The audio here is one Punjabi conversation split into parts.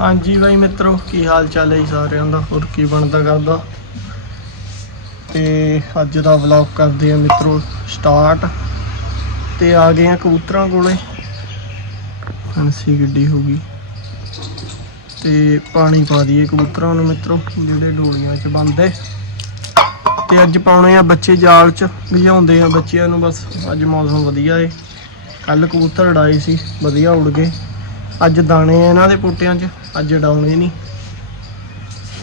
ਹਾਂਜੀ ਬਾਈ ਮਿੱਤਰੋ, ਕੀ ਹਾਲ ਚਾਲ ਹੈ ਜੀ ਸਾਰਿਆਂ ਦਾ? ਹੋਰ ਕੀ ਬਣਦਾ ਕਰਦਾ? ਤੇ ਅੱਜ ਦਾ ਵਲੌਗ ਕਰਦੇ ਆ ਮਿੱਤਰੋ ਸਟਾਰਟ ਤੇ ਆ ਗਏ ਆ ਕਬੂਤਰਾਂ ਕੋਲੇ। ਹੰਸੀ ਗੱਡੀ ਹੋ ਗਈ। ਤੇ ਪਾਣੀ ਪਾ ਦਈਏ ਕਬੂਤਰਾਂ ਨੂੰ ਮਿੱਤਰੋ, ਜਿਹੜੇ ਡੋਲੀਆਂ 'ਚ ਬੰਦੇ ਤੇ ਅੱਜ ਪਾਉਣੇ ਆ ਬੱਚੇ ਜਾਲ 'ਚ ਭਜਾਉਂਦੇ ਆ ਬੱਚਿਆਂ ਨੂੰ ਬਸ। ਅੱਜ ਮੌਸਮ ਵਧੀਆ ਏ। ਕੱਲ ਕਬੂਤਰ ਉਡਾਏ ਸੀ, ਵਧੀਆ ਉੜ ਗਏ। ਅੱਜ ਦਾਣੇ ਆ ਇਹਨਾਂ ਦੇ ਪੁੱਟਿਆਂ 'ਚ, ਅੱਜ ਡਾਉਣੇ ਨਹੀਂ।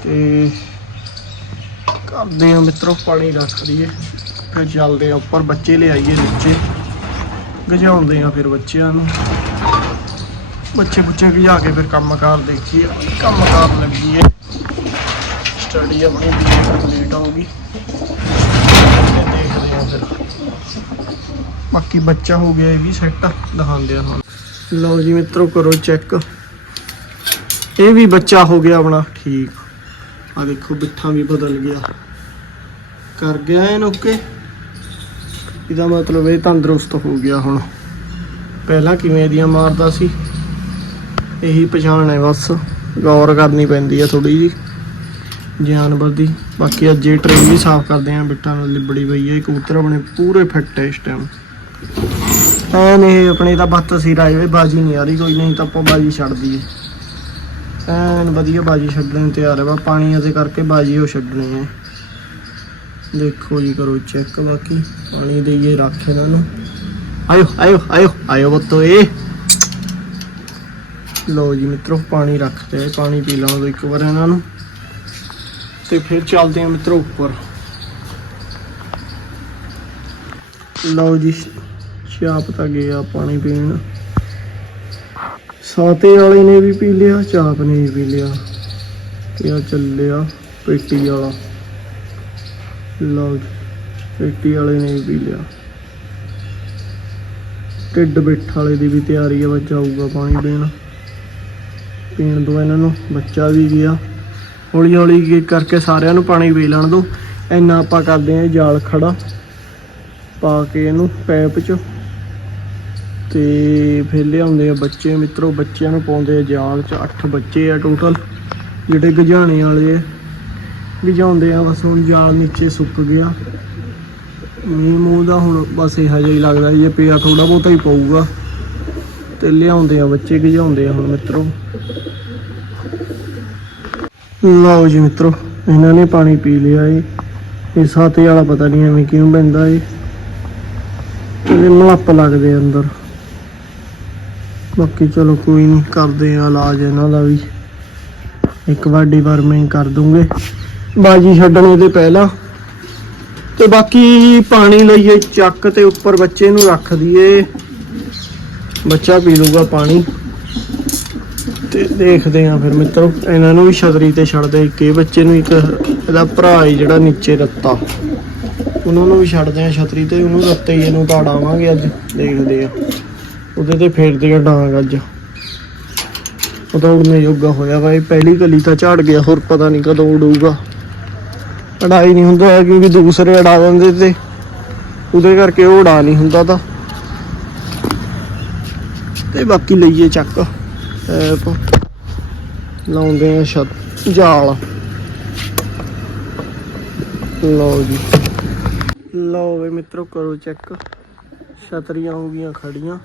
ਤੇ ਕਰਦੇ ਆ ਮਿੱਤਰੋ ਪਾਣੀ ਰੱਖ ਦਈਏ ਫਿਰ ਚੱਲਦੇ ਆ ਉੱਪਰ, ਬੱਚੇ ਲਿਆਈਏ ਨੀਚੇ। ਗਜਾਉਂਦੇ ਆ ਫਿਰ ਬੱਚਿਆਂ ਨੂੰ। ਬੱਚੇ ਬੁੱਚੇ ਗਜਾ ਕੇ ਫਿਰ ਕੰਮ ਕਾਰ ਦੇਖੀਏ ਕੰਮ ਕਾਰ ਲੱਗੀਏ ਸਟੱਡੀ ਆਪਣੀ ਬੀਏ ਕੰਪਲੀਟ ਹੋ ਗਈ। ਦੇਖਦੇ ਆ ਫਿਰ। ਬਾਕੀ ਬੱਚਾ ਹੋ ਗਿਆ, ਇਹ ਵੀ ਸੈੱਟ ਦਿਖਾਉਂਦੇ ਆ ਹੁਣ ਲਓ ਜੀ ਮਿੱਤਰੋ, ਕਰੋ ਚੈੱਕ ਇਹ ਵੀ ਬੱਚਾ ਹੋ ਗਿਆ ਆਪਣਾ। ਠੀਕ। ਆ ਦੇਖੋ, ਬਿੱਠਾ ਵੀ ਬਦਲ ਗਿਆ। ਕਰ ਗਿਆ ਐਨ ਓਕੇ। ਇਹਦਾ ਮਤਲਬ ਇਹ ਤੰਦਰੁਸਤ ਹੋ ਗਿਆ ਹੁਣ। ਪਹਿਲਾਂ ਕਿਵੇਂ ਇਹਦੀਆਂ ਮਾਰਦਾ ਸੀ? ਇਹੀ ਪਛਾਣ ਹੈ ਬਸ। ਗੌਰ ਕਰਨੀ ਪੈਂਦੀ ਹੈ ਥੋੜੀ ਜੀ। ਜਾਨਵਰ ਦੀ ਬਾਕੀ ਅੱਜ ਇਹ ਟ੍ਰੇਨ ਵੀ ਸਾਫ਼ ਕਰਦੇ ਆਂ। ਬਿੱਟਾਂ ਨਾਲ ਲਿਬੜੀ ਪਈ ਹੈ ਕਬੂਤਰ ਆਪਣੇ ਪੂਰੇ ਫਿੱਟ ਹੈ ਇਸ ਟਾਈਮ ਐਨ ਇਹ ਆਪਣੇ ਤਾਂ ਬੱਤ ਸੀ ਰਾਏ ਵੇ ਬਾਜੀ ਨਹੀਂ ਆ ਰਹੀ ਕੋਈ, ਨਹੀਂ ਤਾਂ ਆਪਾਂ ਬਾਜੀ ਛੱਡ ਦਈਏ। ਐਨ ਵਧੀਆ ਬਾਜੀ ਛੱਡਣ ਨੂੰ ਤਿਆਰ ਹੈ ਬਾ ਪਾਣੀ ਅਤੇ ਕਰਕੇ ਬਾਜੀ ਉਹ ਛੱਡਣੇ ਹੈ ਦੇਖੋ ਜੀ ਕਰੋ ਚੈੱਕ ਬਾਕੀ, ਪਾਣੀ ਦੇਈਏ, ਰੱਖ ਇਹਨਾਂ ਨੂੰ। ਆਇਓ ਆਇਓ ਆਇਓ ਆਇਓ ਬੱਤੋ ਇਹ। ਲਓ ਜੀ ਮਿੱਤਰੋ, ਪਾਣੀ ਰੱਖਦੇ ਪਾਣੀ ਪੀ ਲਾਉਣ ਦੋ ਇੱਕ ਵਾਰ ਇਹਨਾਂ ਨੂੰ। ਤੇ ਫਿਰ ਚੱਲਦੇ ਆ ਮਿੱਤਰੋ ਉੱਪਰ। ਲਓ ਜੀ ਚਾਪ ਤਾਂ ਗਿਆ ਪਾਣੀ ਪੀਣ। ਸਾਤੇ ਵਾਲੇ ਨੇ ਵੀ ਪੀ ਲਿਆ, ਚਾਪ ਨੇ ਵੀ ਪੀ ਲਿਆ। ਤੇ ਆ ਚੱਲਿਆ ਪੇਟੀ ਵਾਲਾ। ਲਓ ਪੇਟੀ ਵਾਲੇ ਨੇ ਵੀ ਪੀ ਲਿਆ। ਢਿੱਡ ਬਿੱਠ ਵਾਲੇ ਦੀ ਵੀ ਤਿਆਰੀ ਆ, ਬੱਚਾ ਆਊਗਾ ਪਾਣੀ ਪੀਣ। ਪੀਣ ਦੋ ਇਹਨਾਂ ਨੂੰ ਬੱਚਾ ਵੀ ਗਿਆ। ਹੌਲੀ ਹੌਲੀ ਕਰਕੇ ਸਾਰਿਆਂ ਨੂੰ ਪਾਣੀ ਪੀ ਲੈਣ ਦੋ। ਇੰਨਾ ਆਪਾਂ ਕਰਦੇ ਆਂ ਜਾਲ ਖੜਾ। ਪਾ ਕੇ ਇਹਨੂੰ ਪੈਪ 'ਚ ਤੇ ਫਿਰ ਲਿਆਉਂਦੇ ਆ ਬੱਚੇ। ਮਿੱਤਰੋ, ਬੱਚਿਆਂ ਨੂੰ ਪਾਉਂਦੇ ਆ ਜਾਲ 'ਚ। 8 ਬੱਚੇ ਆ ਟੋਟਲ ਜਿਹੜੇ ਗਜਾਣੇ ਵਾਲੇ ਗਜਾਉਂਦੇ ਆ, ਬਸ ਹੁਣ ਜਾਲ ਨੀਚੇ ਸੁੱਕ ਗਿਆ। ਮੀਂਹ ਮੂੰਹ ਦਾ ਹੁਣ ਬਸ ਇਹੋ ਜਿਹਾ ਹੀ ਲੱਗਦਾ। ਜੇ ਪਿਆ ਥੋੜਾ ਬਹੁਤਾ ਹੀ ਪਊਗਾ। ਤੇ ਲਿਆਉਂਦੇ ਆ ਬੱਚੇ, ਗਜਾਉਂਦੇ ਆ ਹੁਣ ਮਿੱਤਰੋ। ਲਓ ਜੀ ਮਿੱਤਰੋ, ਇਹਨਾਂ ਨੇ ਪਾਣੀ ਪੀ ਲਿਆ ਏ। ਇਹ ਸਾਤੇ ਵਾਲਾ ਪਤਾ ਨਹੀਂ ਐਵੇਂ ਕਿਉਂ ਪੈਂਦਾ ਏ। ਇਹਦੇ ਮਲੱਪ ਲੱਗਦੇ ਆ ਅੰਦਰ। ਬਾਕੀ ਚਲੋ ਕੋਈ ਨਹੀਂ ਕਰਦੇ ਆ ਇਲਾਜ ਇਹਨਾਂ ਦਾ ਵੀ। ਇੱਕ ਵਾਰ ਡੀਵਰਮਿੰਗ ਕਰ ਦੂੰਗੇ। ਬਾਜੀ ਛੱਡਣੇ ਦੇ ਪਹਿਲਾਂ। ਤੇ ਬਾਕੀ ਪਾਣੀ ਲਈਏ ਚੱਕ ਤੇ ਉੱਪਰ ਬੱਚੇ ਨੂੰ ਰੱਖ ਦਈਏ। ਬੱਚਾ ਪੀ ਲੂਗਾ ਪਾਣੀ। ਤੇ ਦੇਖਦੇ ਆ ਫਿਰ ਮਿੱਤਰੋ, ਇਹਨਾਂ ਨੂੰ ਵੀ ਛਤਰੀ ਤੇ ਛੱਡਦੇ ਇੱਕ, ਇਹ ਬੱਚੇ ਨੂੰ ਇੱਕ, ਇਹਦਾ ਭਰਾ ਹੀ ਜਿਹੜਾ ਨੀਚੇ ਰੱਤਾ। ਉਹਨਾਂ ਨੂੰ ਵੀ ਛੱਡਦੇ ਆ ਛਤਰੀ ਤੇ, ਉਹਨੂੰ ਰੱਤੇ ਹੀ ਇਹਨੂੰ ਤਾੜਾਵਾਂਗੇ ਅੱਜ, ਦੇਖਦੇ ਆ। ਉਹਦੇ ਤੇ ਫੇਰਦੇ ਆ ਡਾਂਗ ਅੱਜ। ਪਤਾ ਉੜਨੇ ਯੋਗਾ ਹੋਇਆ ਵਾ, ਇਹ ਪਹਿਲੀ ਗਲੀ ਤਾਂ ਝਾੜ ਗਿਆ, ਹੋਰ ਪਤਾ ਨਹੀਂ ਕਦੋਂ ਉਡੂਗਾ। ਅੜਾਈ ਨਹੀਂ ਹੁੰਦਾ ਹੈ ਕਿਉਂਕਿ ਦੂਸਰੇ ਅੜਾ ਦਿੰਦੇ ਤੇ, ਉਹਦੇ ਕਰਕੇ ਉਹ ਉਡਾ ਨਹੀਂ ਹੁੰਦਾ ਤਾਂ। ਤੇ ਬਾਕੀ ਲਈਏ ਚੱਕ, ਐਪ। ਲਾਉਂਦੇ ਆ ਛੱਤ, ਜਾਲ। ਲਓ ਜੀ। ਲਓ ਵੇ ਮਿੱਤਰੋ, ਕਰੋ ਚੈੱਕ ਛਤਰੀਆਂ ਹੋ ਗਈਆਂ ਖੜੀਆਂ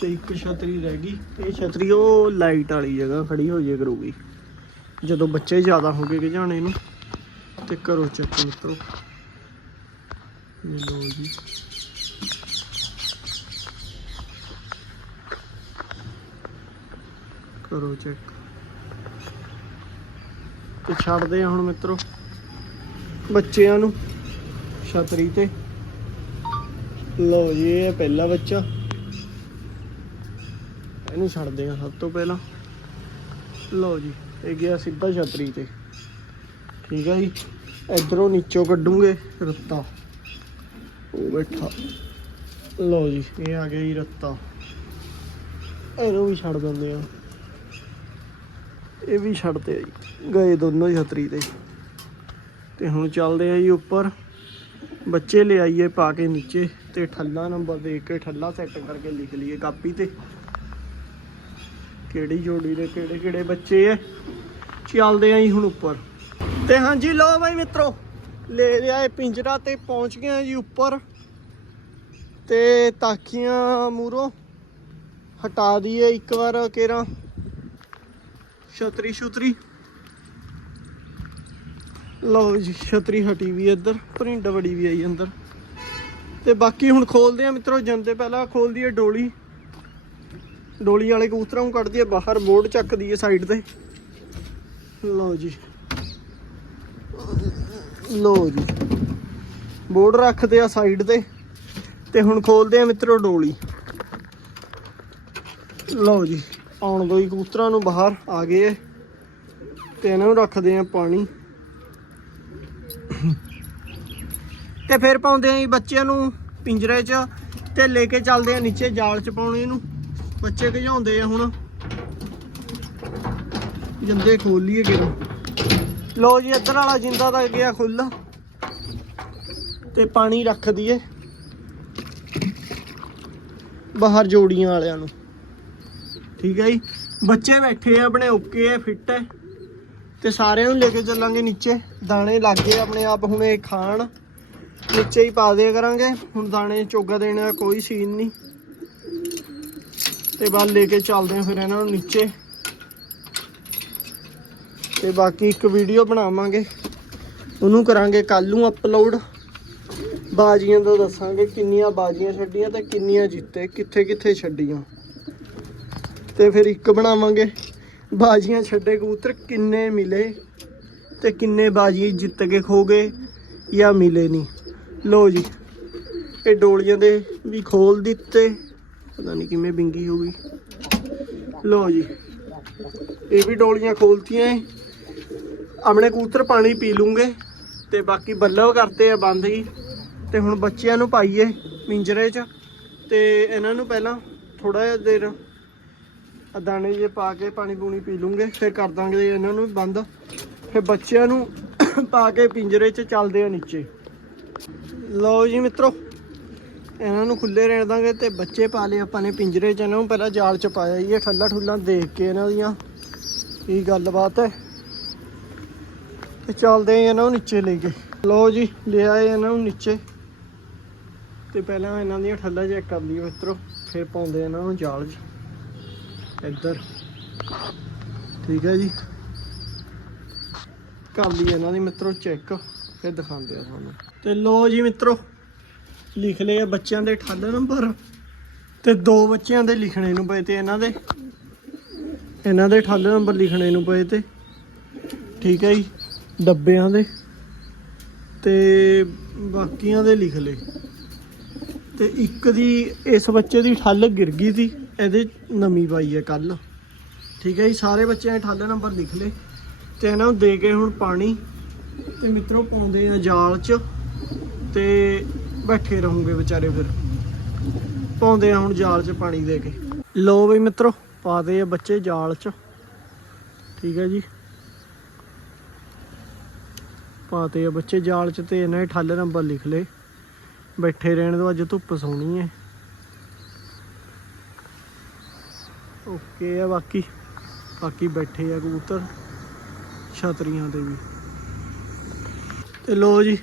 ਤੇ ਇੱਕ ਛਤਰੀ ਰਹਿ ਗਈ। ਇਹ ਛਤਰੀ ਉਹ ਲਾਈਟ ਵਾਲੀ ਜਗ੍ਹਾ ਖੜੀ ਹੋ ਜਾਇਆ ਕਰੂਗੀ। ਜਦੋਂ ਬੱਚੇ ਜ਼ਿਆਦਾ ਹੋ ਗਏ ਜਾਣੇ ਨੂੰ, ਤੇ ਕਰੋ ਚੈੱਕ ਮਿੱਤਰੋ ਇਹ ਜੀ। ਕਰੋ ਚੈੱਕ। ਤੇ ਛੱਡਦੇ ਆ ਹੁਣ ਮਿੱਤਰੋ, ਬੱਚਿਆਂ ਨੂੰ ਛਤਰੀ ਤੇ। ਲਓ ਜੀ, ਇਹ ਪਹਿਲਾ ਬੱਚਾ। ਇਹਨੂੰ ਛੱਡਦੇ ਆ ਸਭ ਤੋਂ ਪਹਿਲਾਂ। ਲਓ ਜੀ, ਇਹ ਗਿਆ ਸਿੱਧਾ ਛਤਰੀ ਤੇ। ਠੀਕ ਹੈ ਜੀ, ਇਧਰੋਂ ਨੀਚੋਂ ਕੱਢੂਗੇ ਰੱਤਾ। ਉਹ ਬੈਠਾ। ਲਓ ਜੀ, ਇਹ ਆ ਗਿਆ ਜੀ ਰੱਤਾ। ਇਹਨੂੰ ਵੀ ਛੱਡ ਦਿੰਦੇ ਆ। ਇਹ ਵੀ ਛੱਡਦੇ ਆ ਜੀ। ਗਏ ਦੋਨੋਂ ਹੀ ਛਤਰੀ ਤੇ। ਤੇ ਹੁਣ ਚੱਲਦੇ ਆ ਜੀ ਉੱਪਰ। ਬੱਚੇ ਲਿਆਈਏ ਪਾ ਕੇ ਨੀਚੇ ਤੇ ਠੱਲਾ ਨੰਬਰ ਦੇ ਕੇ ਠੱਲਾ ਸੈੱਟ ਕਰਕੇ ਲਿਖ ਲਈਏ ਕਾਪੀ ਤੇ। ਕਿਹੜੀ ਜੋੜੀ ਦੇ ਕਿਹੜੇ ਕਿਹੜੇ ਬੱਚੇ ਐ ਚੱਲਦੇ ਆਂ ਹੁਣ ਉੱਪਰ। ਤੇ ਹਾਂਜੀ ਲੋ ਬਾਈ ਮਿੱਤਰੋ, ਲੈ ਲਿਆ ਇਹ ਪਿੰਜਰਾ ਤੇ ਪਹੁੰਚ ਗਏ ਆਂ ਜੀ ਉੱਪਰ। ਤੇ ਤਾਕੀਆਂ ਮੂਰੋਂ, ਹਟਾ ਦਈਏ ਇੱਕ ਵਾਰ ਕੇਰਾ। ਛਤਰੀ ਛੁਤਰੀ। ਲਓ ਜੀ, ਛਤਰੀ ਹਟੀ ਵੀ ਇੱਧਰ ਭਰਿੰਡ ਬੜੀ ਵੀ ਆਈ ਅੰਦਰ। ਤੇ ਬਾਕੀ ਹੁਣ ਖੋਲਦੇ ਆ ਮਿੱਤਰੋ, ਜਾਂਦੇ ਪਹਿਲਾਂ ਖੋਲਦੀ ਹੈ ਡੋਲੀ। ਡੋਲੀ ਵਾਲੇ ਕਬੂਤਰਾਂ ਨੂੰ ਕੱਢਦੀ ਹੈ ਬਾਹਰ ਬੋਰਡ ਚੱਕਦੀ ਹੈ ਸਾਈਡ ਤੇ। ਲਓ ਜੀ। ਲਓ ਜੀ। ਬੋਰਡ ਰੱਖਦੇ ਆ ਸਾਈਡ ਤੇ ਤੇ ਹੁਣ ਖੋਲਦੇ ਆ ਮਿੱਤਰੋ ਡੋਲੀ। ਲਓ ਜੀ, ਆਉਣ ਦੋ ਹੀ ਕਬੂਤਰਾਂ ਨੂੰ ਬਾਹਰ, ਆ ਗਏ ਐ ਤੇ ਇਹਨਾਂ ਨੂੰ ਰੱਖਦੇ ਆ ਪਾਣੀ। ਤੇ ਫਿਰ ਪਾਉਂਦੇ ਆ ਜੀ ਬੱਚਿਆਂ ਨੂੰ ਪਿੰਜਰੇ 'ਚ ਤੇ ਲੈ ਕੇ ਚੱਲਦੇ ਆ ਨੀਚੇ ਜਾਲ 'ਚ ਪਾਉਣੇ ਇਹਨੂੰ। ਬੱਚੇ ਘਜਾਉਂਦੇ ਆ ਹੁਣ। ਜੰਦੇ ਖੋਲ ਲਈਏ ਕਿਰੋ ਲੋ ਜੀ, ਇੱਧਰ ਵਾਲਾ ਜਿੰਦਾ ਤਾਂ ਗਿਆ ਖੁੱਲਾ ਤੇ ਪਾਣੀ ਰੱਖ ਦਈਏ। ਬਾਹਰ ਜੋੜੀਆਂ ਵਾਲਿਆਂ ਨੂੰ। ਠੀਕ ਹੈ ਜੀ? ਬੱਚੇ ਬੈਠੇ ਆ, ਆਪਣੇ ਓਕੇ ਆ, ਫਿੱਟ ਹੈ ਤੇ ਸਾਰਿਆਂ ਨੂੰ ਲੈ ਕੇ ਚੱਲਾਂਗੇ ਨੀਚੇ। ਦਾਣੇ ਲੱਗੇ ਆਪਣੇ ਆਪ, ਹੁਣੇ ਖਾਣ। ਨੀਚੇ ਹੀ ਪਾ ਦਿਆ ਕਰਾਂਗੇ। ਹੁਣ ਦਾਣੇ ਚੋਗਾ ਦੇਣ ਦਾ ਕੋਈ ਸੀਨ ਨਹੀਂ। ਤੇ ਬਾਅਦ ਲੈ ਕੇ ਚੱਲਦੇ ਆ ਫਿਰ ਇਹਨਾਂ ਨੂੰ ਨੀਚੇ। ਤੇ ਬਾਕੀ ਇੱਕ ਵੀਡੀਓ ਬਣਾਵਾਂਗੇ। ਉਹਨੂੰ ਕਰਾਂਗੇ ਕੱਲ ਨੂੰ ਅਪਲੋਡ ਬਾਜੀਆਂ ਦਾ ਦੱਸਾਂਗੇ ਕਿੰਨੀਆਂ ਬਾਜੀਆਂ ਛੱਡੀਆਂ ਤੇ ਕਿੰਨੀਆਂ ਜਿੱਤੇ, ਕਿੱਥੇ ਕਿੱਥੇ ਛੱਡੀਆਂ। ਤੇ ਫਿਰ ਇੱਕ ਬਣਾਵਾਂਗੇ, ਬਾਜੀਆਂ ਛੱਡੇ ਕਬੂਤਰ ਕਿੰਨੇ ਮਿਲੇ ਤੇ ਕਿੰਨੇ ਬਾਜੀ ਜਿੱਤ ਕੇ ਖੋ ਗਏ ਜਾਂ ਮਿਲੇ ਨਹੀਂ। ਲੋ ਜੀ, ਇਹ ਡੋਲੀਆਂ ਦੇ ਵੀ ਖੋਲ ਦਿੱਤੇ। ਪਤਾ ਨਹੀਂ ਕਿਵੇਂ ਬਿੰਗੀ ਹੋ ਗਈ। ਲੋ ਜੀ, ਇਹ ਵੀ ਡੋਲੀਆਂ ਖੋਲਤੀਆਂ ਏ। ਆਪਣੇ ਕੂਤਰ ਪਾਣੀ ਪੀ ਲੂੰਗੇ ਤੇ ਬਾਕੀ ਬੱਲਵ ਕਰਤੇ ਆ ਬੰਦ ਜੀ। ਤੇ ਹੁਣ ਬੱਚਿਆਂ ਨੂੰ ਪਾਈਏ ਪਿੰਜਰੇ 'ਚ ਤੇ ਇਹਨਾਂ ਨੂੰ ਪਹਿਲਾਂ ਥੋੜਾ ਜਿਹਾ ਦੇਰ ਦਾਣੇ ਜੇ ਪਾ ਕੇ ਪਾਣੀ ਪੂਣੀ ਪੀ ਲੂੰਗੇ, ਫਿਰ ਕਰ ਦਾਂਗੇ ਇਹਨਾਂ ਨੂੰ ਬੰਦ। ਫਿਰ ਬੱਚਿਆਂ ਨੂੰ ਪਾ ਕੇ ਪਿੰਜਰੇ 'ਚ ਚੱਲਦੇ ਆ ਨੀਚੇ। ਲਓ ਜੀ ਮਿੱਤਰੋ ਇਹਨਾਂ ਨੂੰ ਖੁੱਲੇ ਰਹਿਣ ਦਾਂਗੇ ਤੇ ਬੱਚੇ ਪਾ ਲਏ ਆਪਾਂ ਨੇ ਪਿੰਜਰੇ 'ਚ ਇਹਨਾਂ ਨੂੰ ਪਹਿਲਾਂ ਜਾਲ 'ਚ ਪਾਇਆ ਜੀ ਇਹ ਠੱਲਾ ਠੁੱਲਾ ਦੇਖ ਕੇ ਇਹਨਾਂ ਦੀਆਂ ਕੀ ਗੱਲਬਾਤ ਹੈ। ਤੇ ਚੱਲਦੇ ਇਹਨਾਂ ਨੂੰ ਨੀਚੇ ਲੈ ਕੇ। ਲਓ ਜੀ, ਲੈ ਆਏ ਇਹਨਾਂ ਨੂੰ ਨੀਚੇ। ਤੇ ਪਹਿਲਾਂ ਇਹਨਾਂ ਦੀਆਂ ਠੱਲਾਂ ਚੈੱਕ ਕਰ ਲਈਏ ਮਿੱਤਰੋ, ਫਿਰ ਪਾਉਂਦੇ ਇਹਨਾਂ ਨੂੰ ਜਾਲ 'ਚ। ਇੱਧਰ। ਠੀਕ ਹੈ ਜੀ। ਕਰ ਲਈ ਇਹਨਾਂ ਦੀ ਮਿੱਤਰੋ ਚੈੱਕ ਫਿਰ ਦਿਖਾਉਂਦੇ ਆ ਤੁਹਾਨੂੰ। ਤੇ ਲੋ ਜੀ ਮਿੱਤਰੋ ਲਿਖ ਲਏ ਆ ਬੱਚਿਆਂ ਦੇ ਠੱਲ ਨੰਬਰ ਤੇ ਦੋ ਬੱਚਿਆਂ ਦੇ ਲਿਖਣੇ ਨੂੰ ਪਏ ਤੇ ਇਹਨਾਂ ਦੇ। ਇਹਨਾਂ ਦੇ ਠੱਲ ਨੰਬਰ ਲਿਖਣੇ ਨੂੰ ਪਏ ਤੇ। ਠੀਕ ਹੈ ਜੀ, ਡੱਬਿਆਂ ਦੇ ਤੇ ਬਾਕੀਆਂ ਦੇ ਲਿਖ ਲਏ। ਤੇ ਇੱਕ ਦੀ ਇਸ ਬੱਚੇ ਦੀ ਠੱਲ ਗਿਰ ਗਈ ਸੀ, ਇਹਦੇ ਨਵੀਂ ਪਾਈ ਹੈ ਕੱਲ ਠੀਕ ਹੈ ਜੀ, ਸਾਰੇ ਬੱਚਿਆਂ ਦੇ ਠੱਲ ਨੰਬਰ ਲਿਖ ਲਏ ਤੇ ਇਹਨਾਂ ਨੂੰ ਦੇ ਕੇ ਹੁਣ ਪਾਣੀ। ਤੇ ਮਿੱਤਰੋ ਪਾਉਂਦੇ ਆ ਜਾਲ 'ਚ ਤੇ ਬੈਠੇ ਰਹੋਗੇ ਵਿਚਾਰੇ ਫਿਰ। ਪਾਉਂਦੇ ਆ ਹੁਣ ਜਾਲ 'ਚ ਪਾਣੀ ਦੇ ਕੇ। ਲੋ ਬਈ ਮਿੱਤਰੋ ਪਾਦੇ ਆ ਬੱਚੇ ਜਾਲ 'ਚ। ਠੀਕ ਹੈ ਜੀ। ਪਾਤੇ ਆ ਬੱਚੇ ਜਾਲ 'ਚ ਤੇ ਇਹਨਾਂ ਦੇ ਠੱਲ ਨੰਬਰ ਲਿਖ ਲਏ। ਬੈਠੇ ਰਹਿਣ ਤੋਂ ਅੱਜ ਧੁੱਪ ਸੋਹਣੀ ਹੈ ਓਕੇ ਆ ਬਾਕੀ। ਬਾਕੀ ਬੈਠੇ ਆ ਕਬੂਤਰ, ਛਤਰੀਆਂ ਤੇ ਵੀ। ਤੇ ਲੋ ਜੀ,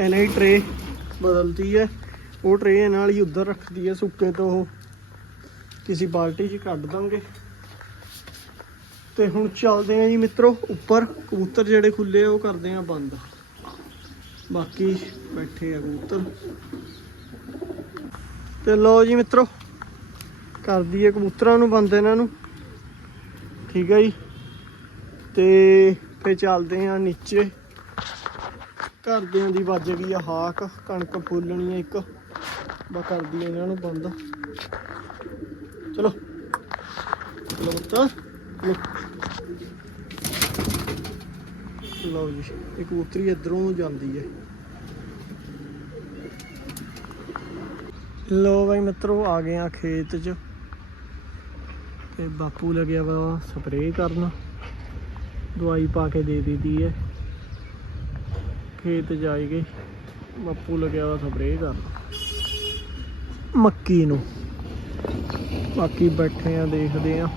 ਇਹਨਾਂ ਦੀ ਟਰੇ ਬਦਲਤੀ ਹੈ। ਉਹ ਟਰੇ ਨਾਲ ਹੀ ਉੱਧਰ ਰੱਖਦੀ ਹੈ ਸੁੱਕੇ ਤੋਂ ਉਹ। ਕਿਸੇ ਬਾਲਟੀ 'ਚ ਕੱਢ ਦਾਂਗੇ ਤੇ ਹੁਣ ਚੱਲਦੇ ਆ ਜੀ ਮਿੱਤਰੋ, ਉੱਪਰ ਕਬੂਤਰ ਜਿਹੜੇ ਖੁੱਲੇ ਆ, ਉਹ ਕਰਦੇ ਆ ਬੰਦ। ਬਾਕੀ ਬੈਠੇ ਆ ਕਬੂਤਰ। ਤੇ ਲੋ ਜੀ ਮਿੱਤਰੋ, ਕਰ ਦਈਏ ਕਬੂਤਰਾਂ ਨੂੰ, ਬੰਦ ਇਹਨਾਂ ਨੂੰ। ਠੀਕ ਹੈ ਜੀ। ਤੇ ਫੇ ਚੱਲਦੇ ਆ ਨੀਚੇ। ਘਰਦਿਆਂ ਦੀ ਵੱਜ ਗਈ ਆ ਹਾਕ, ਕਣਕ ਫੁੱਲਣੀ ਆ ਇੱਕ। ਬਾ ਕਰਦੀ ਆ ਇਹਨਾਂ ਨੂੰ ਬੰਦ। ਚਲੋ। ਚਲੋ ਬੱਤਾ ਲਓ। ਜੀ ਇੱਕ ਕਬੂਤਰੀ ਇਧਰੋਂ ਜਾਂਦੀ ਹੈ ਲੋ ਬਾਈ ਮਿੱਤਰੋ, ਆ ਗਏ ਆ ਖੇਤ 'ਚ। ਤੇ ਬਾਪੂ ਲੱਗਿਆ ਵਾ ਸਪਰੇਅ ਕਰਨ। ਦਵਾਈ ਪਾ ਕੇ ਦੇ ਦਿੱਤੀ ਹੈ ਖੇਤ ਜਾਏਗੇ। ਬਾਪੂ ਲੱਗਿਆ ਵਾ ਸਪਰੇਅ ਕਰਨ। ਮੱਕੀ ਨੂੰ। ਬਾਕੀ ਬੈਠੇ ਆ ਦੇਖਦੇ ਆ।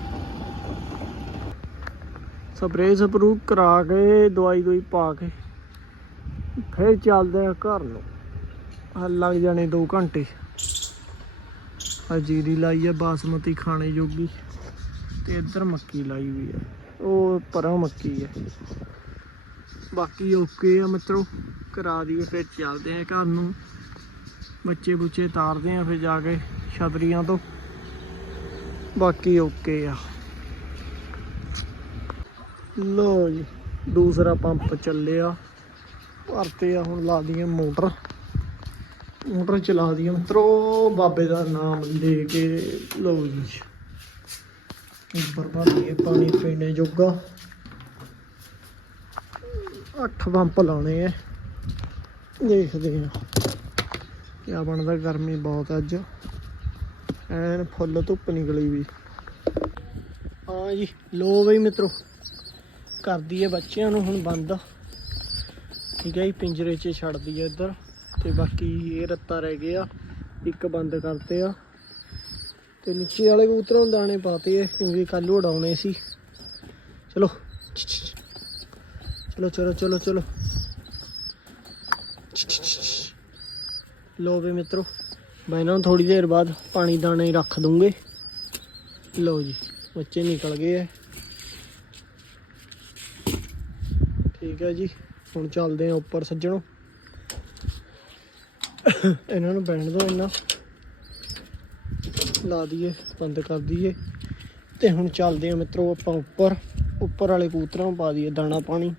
ਸਪਰੇਅ ਸਪਰੂ ਕਰਾ ਕੇ ਦਵਾਈ ਦੋਈ ਪਾ ਕੇ ਫਿਰ ਚੱਲਦੇ ਆ ਘਰ ਨੂੰ। ਆ ਲੱਗ ਜਾਣੇ 2 ਘੰਟੇ। ਆ ਜੀਰੀ ਲਾਈ ਆ ਬਾਸਮਤੀ ਖਾਣੇ ਜੋਗੀ। ਤੇ ਇੱਧਰ ਮੱਕੀ ਲਾਈ ਵੀ ਆ। ਉਹ ਪਰਾਂ ਮੱਕੀ ਆ। ਬਾਕੀ ਓਕੇ ਆ ਮਿੱਤਰੋ, ਕਰਾ ਦਈਏ ਫਿਰ ਚੱਲਦੇ ਆ ਘਰ ਨੂੰ। ਬੱਚੇ ਬੁੱਚੇ ਤਾਰਦੇ ਆ ਫਿਰ ਜਾ ਕੇ ਛਤਰੀਆਂ ਤੋਂ। ਬਾਕੀ ਓਕੇ ਆ। ਲੋ ਜੀ, ਦੂਸਰਾ ਪੰਪ ਚੱਲਿਆ। ਭਰਤੇ ਆ ਹੁਣ ਲਾ ਦਈਏ ਮੋਟਰ। ਮੋਟਰ ਚਲਾ ਦਈਏ ਮਿੱਤਰੋ, ਬਾਬੇ ਦਾ ਨਾਮ ਲੈ ਕੇ। ਲੋ ਜੀ। ਉੱਪਰ ਭਰ ਦਈਏ ਪਾਣੀ ਪੀਣੇ ਜੋਗਾ। ਅੱਠ ਪੰਪ ਲਾਉਣੇ ਆ। ਦੇਖਦੇ ਆ। ਕਿਆ ਬਣਦਾ, ਗਰਮੀ ਬਹੁਤ ਅੱਜ। ਐਨ ਫੁੱਲ ਧੁੱਪ ਨਿਕਲੀ ਵੀ। ਹਾਂ ਜੀ, ਲੋ ਬਈ ਮਿੱਤਰੋ, ਕਰਦੀ ਹੈ ਬੱਚਿਆਂ ਨੂੰ ਹੁਣ ਬੰਦ। ਠੀਕ ਹੈ ਜੀ, ਪਿੰਜਰੇ 'ਚ ਛੱਡਦੀ ਦਈਏ ਇੱਧਰ। ਤੇ ਬਾਕੀ ਇਹ ਰੱਤਾ ਰਹਿ ਗਿਆ, ਇੱਕ ਬੰਦ ਕਰਤੇ ਆ। ਤੇ ਨੀਚੇ ਵਾਲੇ ਕਬੂਤਰਾਂ ਨੂੰ ਦਾਣੇ ਪਾਤੇ ਕਿਉਂਕਿ ਕੱਲ ਉਡਾਉਣੇ ਸੀ। ਚਲੋ ਚਲੋ ਚਲੋ ਚਲੋ ਚਲੋ। ਲੋ ਵੀ ਮਿੱਤਰੋ, ਮੈਂ ਇਹਨਾਂ ਨੂੰ ਥੋੜੀ ਦੇਰ ਬਾਅਦ ਪਾਣੀ ਦਾਣੇ ਰੱਖ ਦੂੰਗੇ। ਲੋ ਜੀ, ਬੱਚੇ ਨਿਕਲ ਗਏ ਐ। ਠੀਕ ਹੈ ਜੀ, ਹੁਣ ਚੱਲਦੇ ਆ ਉੱਪਰ ਸੱਜਣੋ। ਇਹਨਾਂ ਨੂੰ ਬੈਠ ਦੋ ਇੰਨਾ। ਲਾ ਦਈਏ, ਬੰਦ ਕਰ ਦਈਏ। ਤੇ ਹੁਣ ਚੱਲਦੇ ਆ ਮਿੱਤਰੋ ਆਪਾਂ ਉੱਪਰ। ਉੱਪਰ ਵਾਲੇ ਕੂਤਰਾਂ ਨੂੰ ਪਾ ਦਈਏ ਦਾਣਾ ਪਾਣੀ।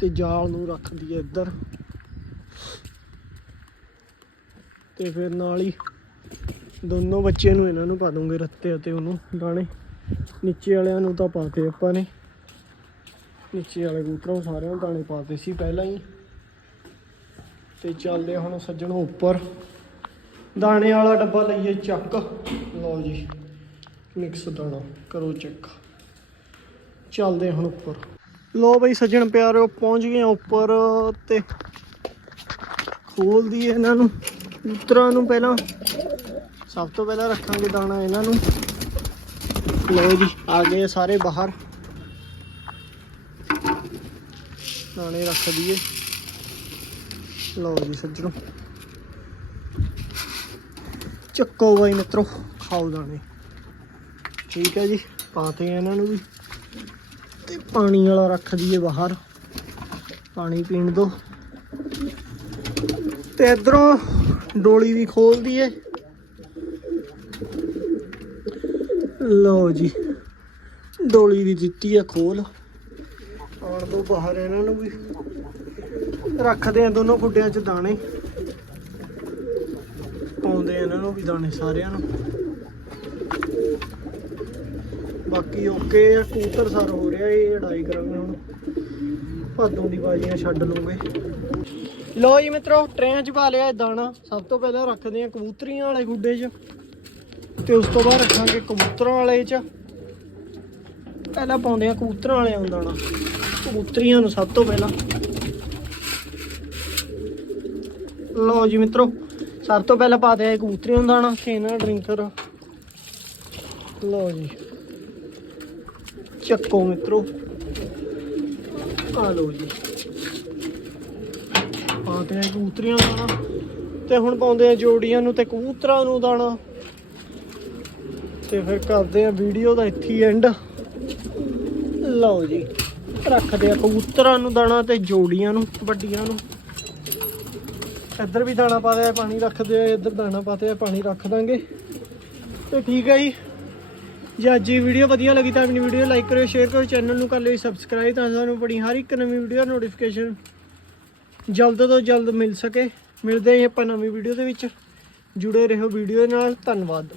ਤੇ ਜਾਲ ਨੂੰ ਰੱਖ ਦਈਏ ਇੱਧਰ। ਤੇ ਫਿਰ ਨਾਲ ਹੀ ਦੋਨੋਂ ਬੱਚੇ ਨੂੰ ਇਹਨਾਂ ਨੂੰ ਪਾ ਦੂੰਗੇ ਰੱਤੇ ਅਤੇ ਉਹਨੂੰ ਦਾਣੇ। ਨੀਚੇ ਵਾਲਿਆਂ ਨੂੰ ਤਾਂ ਪਾਤੇ ਆਪਾਂ ਨੇ। ਨੀਚੇ ਵਾਲੇ ਕਬੂਤਰਾਂ ਸਾਰਿਆਂ ਨੂੰ ਦਾਣੇ ਪਾਤੇ ਸੀ ਪਹਿਲਾਂ ਹੀ। ਤੇ ਚੱਲਦੇ ਹੁਣ ਸੱਜਣੋਂ ਉੱਪਰ। ਦਾਣੇ ਵਾਲਾ ਡੱਬਾ ਲਈਏ ਚੱਕ। ਲਓ ਜੀ ਮਿਕਸ ਦਾਣਾ, ਕਰੋ ਚੈੱਕ ਚੱਲਦੇ ਹੁਣ ਉੱਪਰ। ਲੋ ਬਈ ਸੱਜਣ ਪਿਆਰਿਓ, ਪਹੁੰਚ ਗਏ ਉੱਪਰ ਤੇ ਖੋਲ ਦਈਏ ਇਹਨਾਂ ਨੂੰ। ਕਬੂਤਰਾਂ ਨੂੰ ਪਹਿਲਾਂ, ਸਭ ਤੋਂ ਪਹਿਲਾਂ ਰੱਖਾਂਗੇ ਦਾਣਾ ਇਹਨਾਂ ਨੂੰ। ਲੋ ਜੀ, ਆ ਗਏ ਸਾਰੇ ਬਾਹਰ। ਦਾਣੇ ਰੱਖ ਦਈਏ। ਲਓ ਜੀ ਸੱਜਣੋ। ਚੱਕੋ ਬਾਈ ਮਿੱਤਰੋ, ਖਾਓ ਦਾਣੇ। ਠੀਕ ਹੈ ਜੀ, ਪਾਤੇ ਇਹਨਾਂ ਨੂੰ ਵੀ। ਤੇ ਪਾਣੀ ਵਾਲਾ ਰੱਖ ਦਈਏ ਬਾਹਰ। ਪਾਣੀ ਪੀਣ ਦੋ। ਤੇ ਇਧਰੋਂ ਡੋਲੀ ਵੀ ਖੋਲ ਦਈਏ। ਲਓ ਜੀ, ਡੋਲੀ ਵੀ ਦਿੱਤੀ ਆ ਖੋਲ। ਆਉਣ ਤੋਂ ਬਾਹਰ ਇਹਨਾਂ ਨੂੰ ਵੀ ਰੱਖਦੇ ਆ ਦੋਨੋਂ ਖੁੱਡਿਆਂ 'ਚ ਦਾਣੇ। ਪਾਉਂਦੇ ਆ ਇਹਨਾਂ ਨੂੰ ਵੀ ਦਾਣੇ ਸਾਰਿਆਂ ਨੂੰ। ਬਾਕੀ ਓਕੇ ਆ ਕੂਤਰ ਸਰ ਹੋ ਰਿਹਾ, ਇਹ ਲੜਾਈ ਕਰਾਂਗੇ ਹੁਣ। ਭਾਦੋਂ ਦੀ ਬਾਜੀਆਂ ਛੱਡ ਲੂਗੇ ਲੋ ਜੀ ਮਿੱਤਰੋ, ਟ੍ਰੇਨ 'ਚ ਪਾ ਲਿਆ ਦਾਣਾ। ਸਭ ਤੋਂ ਪਹਿਲਾਂ ਰੱਖਦੇ ਆ ਕਬੂਤਰੀਆਂ ਵਾਲੇ ਖੁੱਡੇ 'ਚ, ਤੇ ਉਸ ਤੋਂ ਬਾਅਦ ਰੱਖਾਂਗੇ ਕਬੂਤਰਾਂ ਵਾਲੇ 'ਚ। ਪਹਿਲਾਂ ਪਾਉਂਦੇ ਆ ਕਬੂਤਰਾਂ ਵਾਲਿਆਂ ਨੂੰ ਦਾਣਾ। ਕਬੂਤਰੀਆਂ ਨੂੰ ਸਭ ਤੋਂ ਪਹਿਲਾਂ। ਲਓ ਜੀ ਮਿੱਤਰੋ, ਸਭ ਤੋਂ ਪਹਿਲਾਂ ਪਾਦੇ ਆ ਕਬੂਤਰੀਆਂ ਨੂੰ ਦਾਣਾ, ਤੇ ਇਹਨਾਂ ਡਰਿੰਕਰ। ਲਓ ਜੀ। ਚੱਕੋ ਮਿੱਤਰੋ। ਆ ਲਓ ਜੀ। ਪਾਦੇ ਆ ਕਬੂਤਰੀਆਂ ਨੂੰ ਦਾਣਾ। ਤੇ ਹੁਣ ਪਾਉਂਦੇ ਆ ਜੋੜੀਆਂ ਨੂੰ ਤੇ ਕਬੂਤਰਾਂ ਨੂੰ ਦਾਣਾ। ਤੇ ਫਿਰ ਕਰਦੇ ਆ ਵੀਡੀਓ ਦਾ ਇੱਥੇ ਹੀ ਐਂਡ ਲਓ ਜੀ। ਰੱਖਦੇ ਆ ਕਬੂਤਰਾਂ ਨੂੰ ਦਾਣਾ ਤੇ ਜੋੜੀਆਂ ਨੂੰ, ਵੱਡੀਆਂ ਨੂੰ। ਇੱਧਰ ਵੀ ਦਾਣਾ ਪਾ ਦਿਆ ਪਾਣੀ ਰੱਖਦੇ ਆ, ਇੱਧਰ ਦਾਣਾ ਪਾਤੇ ਆ ਪਾਣੀ ਰੱਖ ਦਾਂਗੇ। ਤੇ ਠੀਕ ਹੈ ਜੀ। ਜੇ ਅੱਜ ਦੀ ਵੀਡੀਓ ਵਧੀਆ ਲੱਗੀ ਤਾਂ ਆਪਣੀ ਵੀਡੀਓ ਲਾਈਕ ਕਰਿਓ ਸ਼ੇਅਰ ਕਰਿਓ ਚੈਨਲ ਨੂੰ ਕਰ ਲਿਓ ਸਬਸਕ੍ਰਾਈਬ ਤਾਂ ਤੁਹਾਨੂੰ ਬੜੀ ਹਰ ਇੱਕ ਨਵੀਂ ਵੀਡੀਓ ਨੋਟੀਫਿਕੇਸ਼ਨ ਜਲਦ ਤੋਂ ਜਲਦ ਮਿਲ ਸਕੇ। ਮਿਲਦੇ ਹਾਂ ਆਪਾਂ ਨਵੀਂ ਵੀਡੀਓ ਦੇ ਵਿੱਚ। ਜੁੜੇ ਰਹੋ ਵੀਡੀਓ ਨਾਲ। ਧੰਨਵਾਦ।